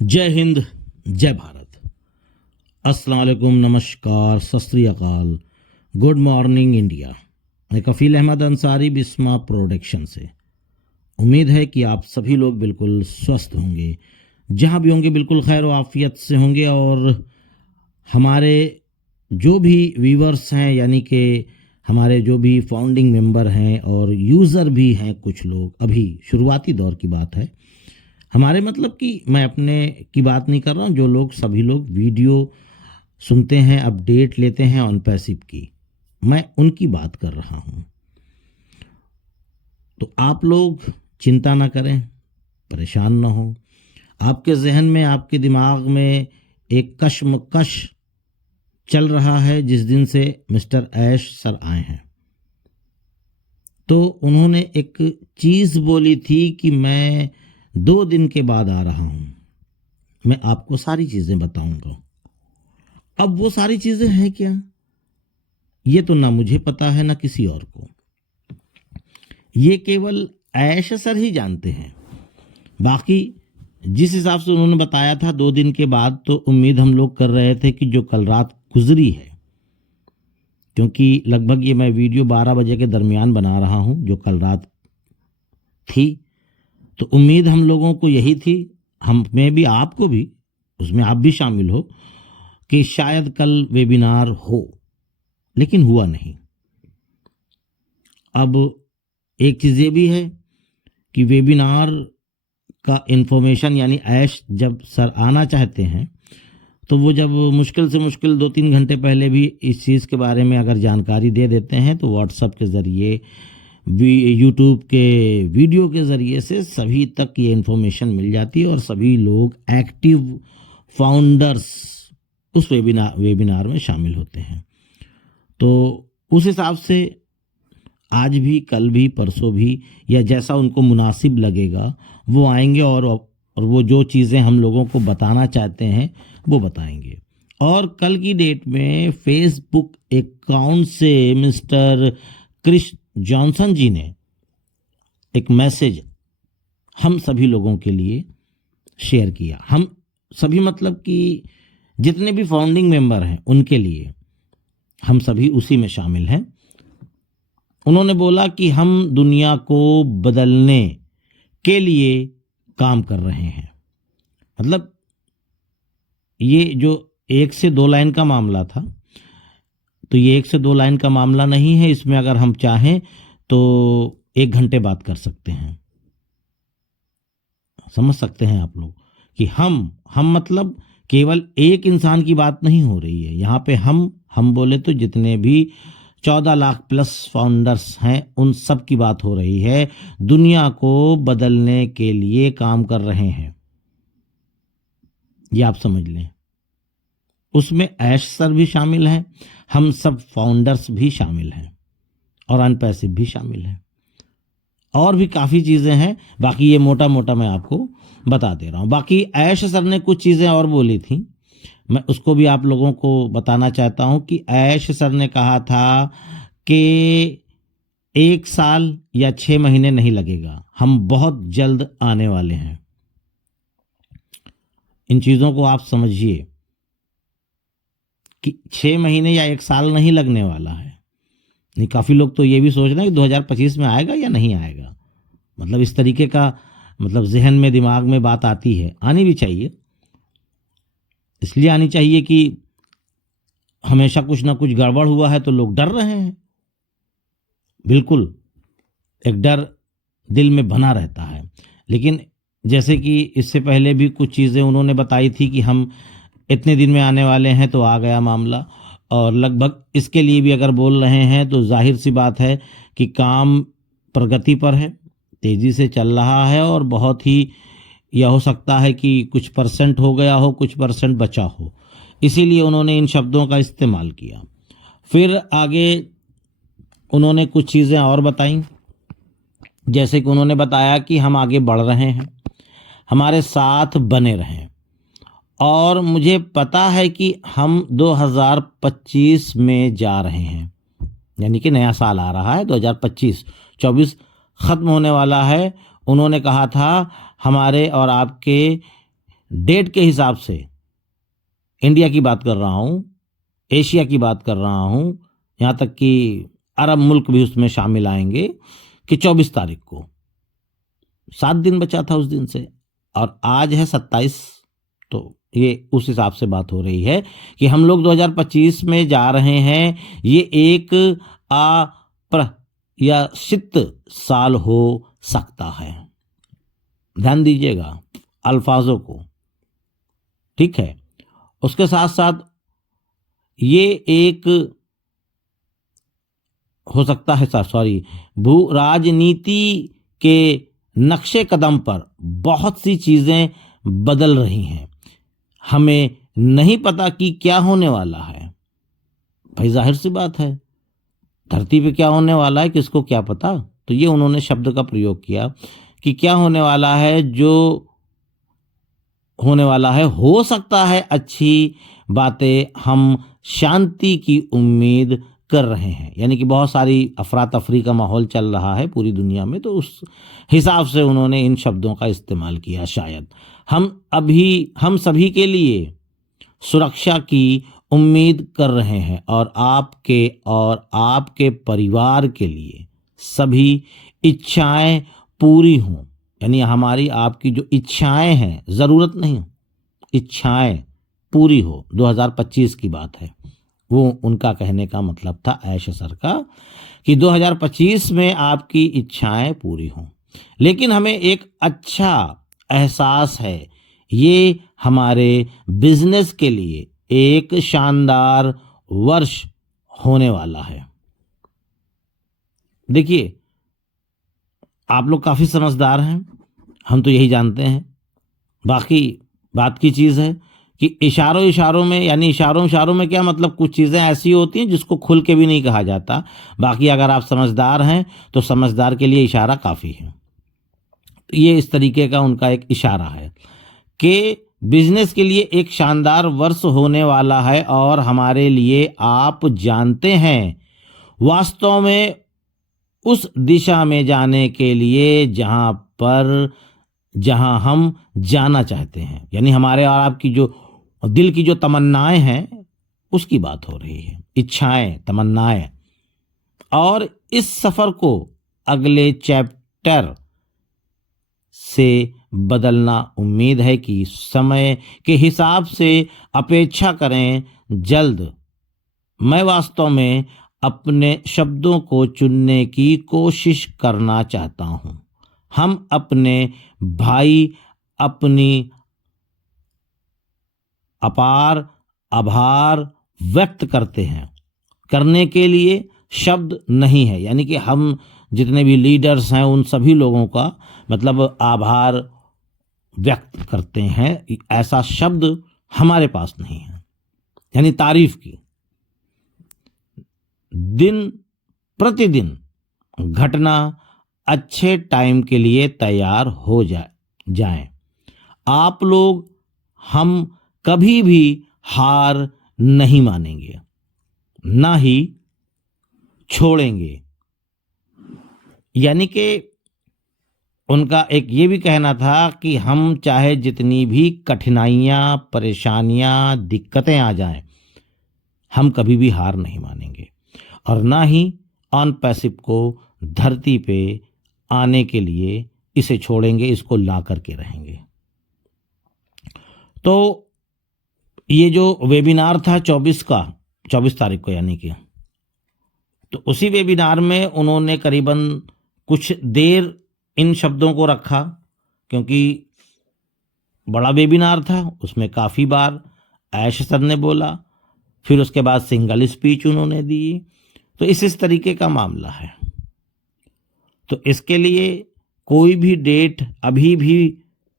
जय हिंद, जय भारत। अस्सलाम वालेकुम, नमस्कार, सत श्री अकाल, गुड मॉर्निंग इंडिया। मैं कफील अहमद अंसारी बिस्मा प्रोडक्शन से। उम्मीद है कि आप सभी लोग बिल्कुल स्वस्थ होंगे, जहां भी होंगे बिल्कुल खैर व आफियत से होंगे। और हमारे जो भी व्यूवर्स हैं, यानी कि हमारे जो भी फाउंडिंग मेंबर हैं और यूज़र भी हैं, कुछ लोग, अभी शुरुआती दौर की बात है हमारे, मतलब कि मैं अपने की बात नहीं कर रहा हूँ, जो लोग सभी लोग वीडियो सुनते हैं, अपडेट लेते हैं ऑन पैसिव की, मैं उनकी बात कर रहा हूँ। तो आप लोग चिंता ना करें, परेशान ना हो। आपके जहन में, आपके दिमाग में एक कश्मकश चल रहा है जिस दिन से मिस्टर ऐश सर आए हैं। तो उन्होंने एक चीज़ बोली थी कि मैं 2 दिन के बाद आ रहा हूं, मैं आपको सारी चीजें बताऊंगा। अब वो सारी चीजें हैं क्या, ये तो ना मुझे पता है ना किसी और को, ये केवल ऐश सर ही जानते हैं। बाकी जिस हिसाब से उन्होंने बताया था 2 दिन के बाद, तो उम्मीद हम लोग कर रहे थे कि जो कल रात गुजरी है, क्योंकि लगभग ये मैं वीडियो 12 बजे के दरमियान बना रहा हूं, जो कल रात थी, तो उम्मीद हम लोगों को यही थी, हम में भी, आपको भी, उसमें आप भी शामिल हो, कि शायद कल वेबिनार हो, लेकिन हुआ नहीं। अब एक चीज़ ये भी है कि वेबिनार का इंफॉर्मेशन, यानी ऐश जब सर आना चाहते हैं, तो वो जब मुश्किल से मुश्किल 2-3 घंटे पहले भी इस चीज़ के बारे में अगर जानकारी दे देते हैं, तो व्हाट्सएप के ज़रिए, यूट्यूब के वीडियो के ज़रिए से सभी तक ये इन्फॉर्मेशन मिल जाती है और सभी लोग एक्टिव फाउंडर्स उस वेबिनार में शामिल होते हैं। तो उस हिसाब से आज भी, कल भी, परसों भी, या जैसा उनको मुनासिब लगेगा वो आएंगे और वो जो चीज़ें हम लोगों को बताना चाहते हैं वो बताएंगे। और कल की डेट में फेसबुक अकाउंट से मिस्टर क्रिस जॉनसन जी ने एक मैसेज हम सभी लोगों के लिए शेयर किया। हम सभी, मतलब कि जितने भी फाउंडिंग मेंबर हैं उनके लिए, हम सभी उसी में शामिल हैं। उन्होंने बोला कि हम दुनिया को बदलने के लिए काम कर रहे हैं। मतलब ये जो 1 से 2 लाइन का मामला था, तो ये 1 से 2 लाइन का मामला नहीं है। इसमें अगर हम चाहें तो 1 घंटे बात कर सकते हैं। समझ सकते हैं आप लोग कि हम मतलब केवल एक इंसान की बात नहीं हो रही है यहाँ पे। हम बोले तो जितने भी 14 लाख प्लस फाउंडर्स हैं उन सब की बात हो रही है। दुनिया को बदलने के लिए काम कर रहे हैं, ये आप समझ लें। उसमें ऐश सर भी शामिल हैं, हम सब फाउंडर्स भी शामिल हैं और अनपैसिव भी शामिल हैं, और भी काफ़ी चीज़ें हैं। बाकी ये मोटा मोटा मैं आपको बता दे रहा हूँ। बाकी ऐश सर ने कुछ चीज़ें और बोली थी, मैं उसको भी आप लोगों को बताना चाहता हूँ कि ऐश सर ने कहा था कि 1 साल या 6 महीने नहीं लगेगा, हम बहुत जल्द आने वाले हैं। इन चीज़ों को आप समझिए कि 6 महीने या 1 साल नहीं लगने वाला है। नहीं, काफ़ी लोग तो ये भी सोच रहे हैं कि 2025 में आएगा या नहीं आएगा। मतलब इस तरीके का, मतलब जहन में, दिमाग में बात आती है, आनी भी चाहिए। इसलिए आनी चाहिए कि हमेशा कुछ ना कुछ गड़बड़ हुआ है तो लोग डर रहे हैं। बिल्कुल एक डर दिल में बना रहता है। लेकिन जैसे कि इससे पहले भी कुछ चीज़ें उन्होंने बताई थी कि हम इतने दिन में आने वाले हैं, तो आ गया मामला। और लगभग इसके लिए भी अगर बोल रहे हैं तो जाहिर सी बात है कि काम प्रगति पर है, तेज़ी से चल रहा है, और बहुत ही यह हो सकता है कि कुछ परसेंट हो गया हो, कुछ परसेंट बचा हो। इसीलिए उन्होंने इन शब्दों का इस्तेमाल किया। फिर आगे उन्होंने कुछ चीज़ें और बताई, जैसे कि उन्होंने बताया कि हम आगे बढ़ रहे हैं, हमारे साथ बने रहें। और मुझे पता है कि हम 2025 में जा रहे हैं, यानी कि नया साल आ रहा है, 2025, 24 ख़त्म होने वाला है। उन्होंने कहा था हमारे और आपके डेट के हिसाब से इंडिया की बात कर रहा हूँ, एशिया की बात कर रहा हूँ, यहाँ तक कि अरब मुल्क भी उसमें शामिल आएंगे, कि 24 तारीख को 7 दिन बचा था उस दिन से, और आज है 27। तो ये उस हिसाब से बात हो रही है कि हम लोग 2025 में जा रहे हैं। ये एक अप्रत्याशित साल हो सकता है। ध्यान दीजिएगा अल्फाजों को, ठीक है। उसके साथ साथ ये एक हो सकता है भू राजनीति के नक्शे कदम पर बहुत सी चीजें बदल रही हैं। हमें नहीं पता कि क्या होने वाला है। भाई जाहिर सी बात है, धरती पे क्या होने वाला है किसको क्या पता। तो ये उन्होंने शब्द का प्रयोग किया कि क्या होने वाला है, जो होने वाला है हो सकता है अच्छी बातें, हम शांति की उम्मीद कर रहे हैं। यानी कि बहुत सारी अफरा तफरी का माहौल चल रहा है पूरी दुनिया में, तो उस हिसाब से उन्होंने इन शब्दों का इस्तेमाल किया। शायद हम सभी के लिए सुरक्षा की उम्मीद कर रहे हैं, और आपके परिवार के लिए सभी इच्छाएं पूरी हों। यानी हमारी आपकी जो इच्छाएं हैं, ज़रूरत नहीं, इच्छाएं पूरी हो। 2025 की बात है, वो उनका कहने का मतलब था ऐश सर का, कि 2025 में आपकी इच्छाएं पूरी हों। लेकिन हमें एक अच्छा एहसास है, ये हमारे बिजनेस के लिए एक शानदार वर्ष होने वाला है। देखिए, आप लोग काफ़ी समझदार हैं, हम तो यही जानते हैं। बाकी बात की चीज़ है कि इशारों में, यानी इशारों में क्या मतलब, कुछ चीज़ें ऐसी होती हैं जिसको खुल के भी नहीं कहा जाता। बाकी अगर आप समझदार हैं तो समझदार के लिए इशारा काफ़ी है। ये इस तरीके का उनका एक इशारा है कि बिजनेस के लिए एक शानदार वर्ष होने वाला है, और हमारे लिए आप जानते हैं वास्तव में उस दिशा में जाने के लिए जहां हम जाना चाहते हैं। यानी हमारे और आपकी जो दिल की जो तमन्नाएं हैं उसकी बात हो रही है, इच्छाएं, तमन्नाएं। और इस सफर को अगले चैप्टर से बदलना, उम्मीद है कि समय के हिसाब से अपेक्षा करें जल्द। मैं वास्तव में अपने शब्दों को चुनने की कोशिश करना चाहता हूं। हम अपने भाई अपनी अपार आभार व्यक्त करते हैं, करने के लिए शब्द नहीं है। यानी कि हम जितने भी लीडर्स हैं उन सभी लोगों का मतलब आभार व्यक्त करते हैं, ऐसा शब्द हमारे पास नहीं है। यानी तारीफ की, दिन प्रतिदिन घटना अच्छे टाइम के लिए तैयार हो जाएं। आप लोग हम कभी भी हार नहीं मानेंगे, ना ही छोड़ेंगे। यानी कि उनका एक ये भी कहना था कि हम चाहे जितनी भी कठिनाइयां, परेशानियां, दिक्कतें आ जाएं, हम कभी भी हार नहीं मानेंगे, और ना ही ऑन पैसिव को धरती पे आने के लिए इसे छोड़ेंगे, इसको ला करके रहेंगे। तो ये जो वेबिनार था 24 तारीख को, यानी कि तो उसी वेबिनार में उन्होंने करीबन कुछ देर इन शब्दों को रखा, क्योंकि बड़ा वेबिनार था, उसमें काफ़ी बार ऐश सर ने बोला, फिर उसके बाद सिंगल स्पीच उन्होंने दी। तो इस तरीके का मामला है। तो इसके लिए कोई भी डेट अभी भी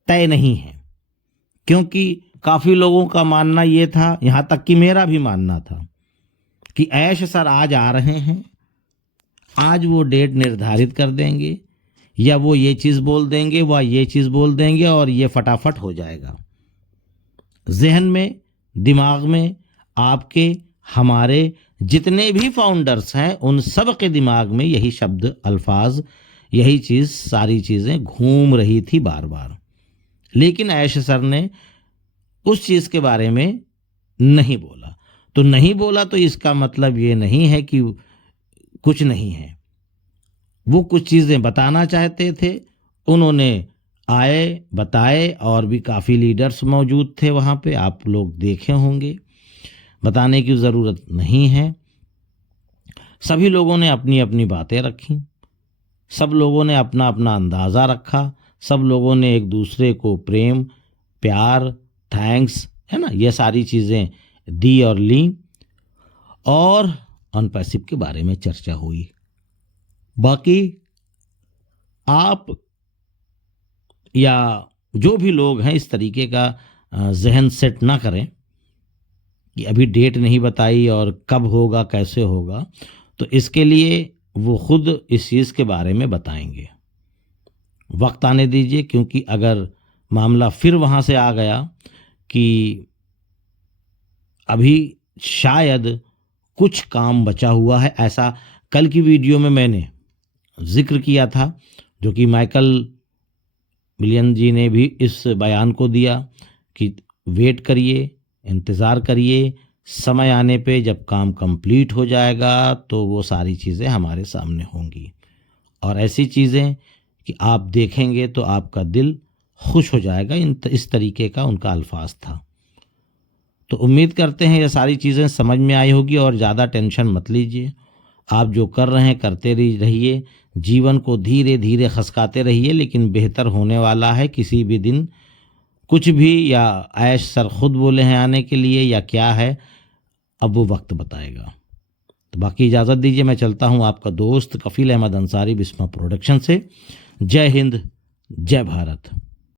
तय नहीं है, क्योंकि काफ़ी लोगों का मानना ये था, यहाँ तक कि मेरा भी मानना था, कि ऐश सर आज आ रहे हैं, आज वो डेट निर्धारित कर देंगे, या वो ये चीज़ बोल देंगे, वह ये चीज़ बोल देंगे, और ये फटाफट हो जाएगा। जहन में, दिमाग में आपके, हमारे जितने भी फाउंडर्स हैं उन सब के दिमाग में यही शब्द, अल्फाज, यही चीज़, सारी चीज़ें घूम रही थी बार बार। लेकिन ऐश सर ने उस चीज़ के बारे में नहीं बोला। तो नहीं बोला तो इसका मतलब ये नहीं है कि कुछ नहीं है। वो कुछ चीज़ें बताना चाहते थे, उन्होंने आए, बताए, और भी काफ़ी लीडर्स मौजूद थे वहाँ पे, आप लोग देखे होंगे, बताने की ज़रूरत नहीं है। सभी लोगों ने अपनी अपनी बातें रखी, सब लोगों ने अपना अपना अंदाज़ा रखा, सब लोगों ने एक दूसरे को प्रेम, प्यार, थैंक्स, है ना, ये सारी चीज़ें दी और ली, और अनपैसिव के बारे में चर्चा हुई। बाकी आप या जो भी लोग हैं इस तरीके का जहन सेट ना करें कि अभी डेट नहीं बताई और कब होगा, कैसे होगा। तो इसके लिए वो खुद इस चीज़ के बारे में बताएंगे। वक्त आने दीजिए, क्योंकि अगर मामला फिर वहाँ से आ गया कि अभी शायद कुछ काम बचा हुआ है, ऐसा कल की वीडियो में मैंने जिक्र किया था, जो कि माइकल मिलियन जी ने भी इस बयान को दिया कि वेट करिए, इंतज़ार करिए, समय आने पे जब काम कंप्लीट हो जाएगा तो वो सारी चीज़ें हमारे सामने होंगी, और ऐसी चीज़ें कि आप देखेंगे तो आपका दिल खुश हो जाएगा। इस तरीके का उनका अल्फाज था। तो उम्मीद करते हैं ये सारी चीज़ें समझ में आई होगी, और ज़्यादा टेंशन मत लीजिए। आप जो कर रहे हैं करते रहिए, जीवन को धीरे धीरे खसकाते रहिए, लेकिन बेहतर होने वाला है। किसी भी दिन कुछ भी, या ऐश सर खुद बोले हैं आने के लिए या क्या है, अब वो वक्त बताएगा। तो बाकी इजाज़त दीजिए, मैं चलता हूँ। आपका दोस्त कफ़ील अहमद अंसारी, बिस्मा प्रोडक्शन से। जय हिंद, जय भारत।